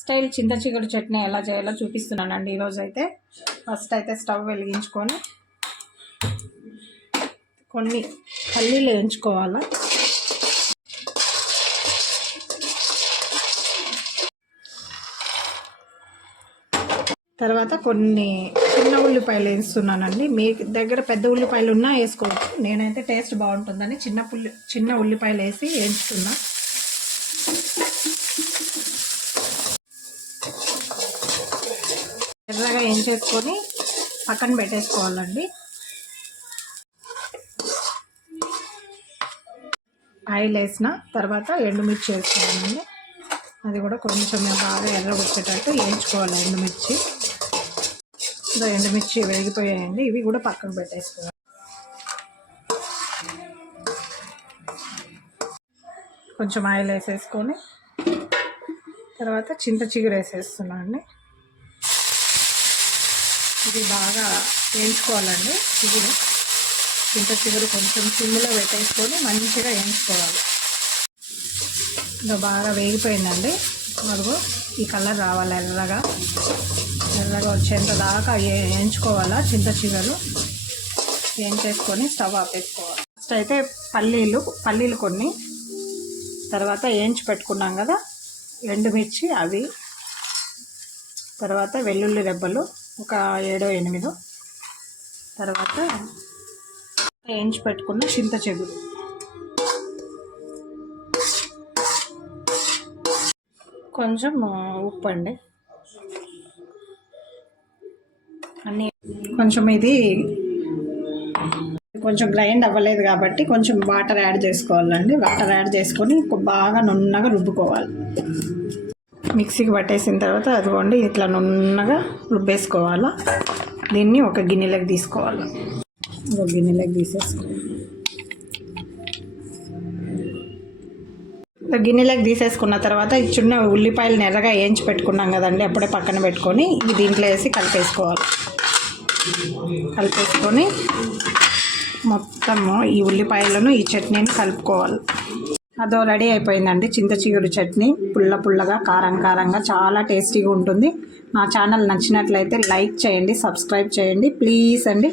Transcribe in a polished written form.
Style చింత చిగురు చట్నీ ఎలా చేయాలో చూపిస్తున్నానండి ఈరోజు అయితే. ఫస్ట్ అయితే స్టవ్ వెలిగించుకొని కొన్ని పల్లీలు వేయించుకోవాలి. తర్వాత కొన్ని చిన్న ఉల్లిపాయలు వేస్తున్నానండి. మీ దగ్గర పెద్ద ఉల్లిపాయలు ఉన్నా వేసుకోవచ్చు. నేనైతే టేస్ట్ బాగుంటుందని చిన్న ఉల్లిపాయలు వేసి వేయించుతున్నా. ఎర్రగా వేయించేసుకొని పక్కన పెట్టేసుకోవాలండి. ఆయిల్ వేసిన తర్వాత ఎండుమిర్చి వేసుకోవాలండి. అది కూడా కొంచెం బాగా ఎర్రగొచ్చేటట్టు వేయించుకోవాలి ఎండుమిర్చి. ఎండుమిర్చి వేగిపోయాయండి. ఇవి కూడా పక్కన పెట్టేసుకోవాలి. కొంచెం ఆయిల్ వేసేసుకొని తర్వాత చింత చిగురు వేసేస్తున్నాను అండి. ఇది బాగా వేయించుకోవాలండి. చింత చిగురు కొంచెం సిమ్లో పెట్టేసుకొని మంచిగా వేయించుకోవాలి. ఇంకా బాగా వేగిపోయిందండి. మరుగు ఈ కలర్ రావాలి, ఎర్రగా వచ్చేంత దాకా వేయించుకోవాలా. చింత చిగురు వేయించేసుకొని స్టవ్ ఆపేసుకోవాలి. ఫస్ట్ అయితే పల్లీలు కొన్ని, తర్వాత వేయించి పెట్టుకున్నాం కదా ఎండుమిర్చి అవి, తర్వాత వెల్లుల్లి రెబ్బలు ఒక 7-8, తర్వాత వేయించి పెట్టుకున్న చింత చిగురు, కొంచెం ఉప్పు అండి. అన్నీ కొంచెం ఇది కొంచెం గ్రైండ్ అవ్వలేదు కాబట్టి కొంచెం వాటర్ యాడ్ చేసుకోవాలండి. వాటర్ యాడ్ చేసుకొని బాగా నున్నగా రుబ్బుకోవాలి. మిక్సీకి పట్టేసిన తర్వాత అదిగోండి ఇట్లా నున్నగా రుబ్బేసుకోవాలి. దీన్ని ఒక గిన్నెలోకి తీసుకోవాలి. ఒక గిన్నెలోకి తీసేసుకున్న తర్వాత ఈ చిన్న ఉల్లిపాయలు ఎర్రగా వేయించి పెట్టుకున్నాం కదండి, అప్పుడే పక్కన పెట్టుకొని ఇది దీంట్లో వేసి కలిపేసుకొని మొత్తము ఈ ఉల్లిపాయలను ఈ చట్నీని కలుపుకోవాలి. అదో రెడీ అయిపోయిందండి చింత చిగురు చట్నీ. పుల్లగా కారంగా చాలా టేస్టీగా ఉంటుంది. నా ఛానల్ నచ్చినట్లయితే లైక్ చేయండి, సబ్స్క్రైబ్ చేయండి ప్లీజ్ అండి.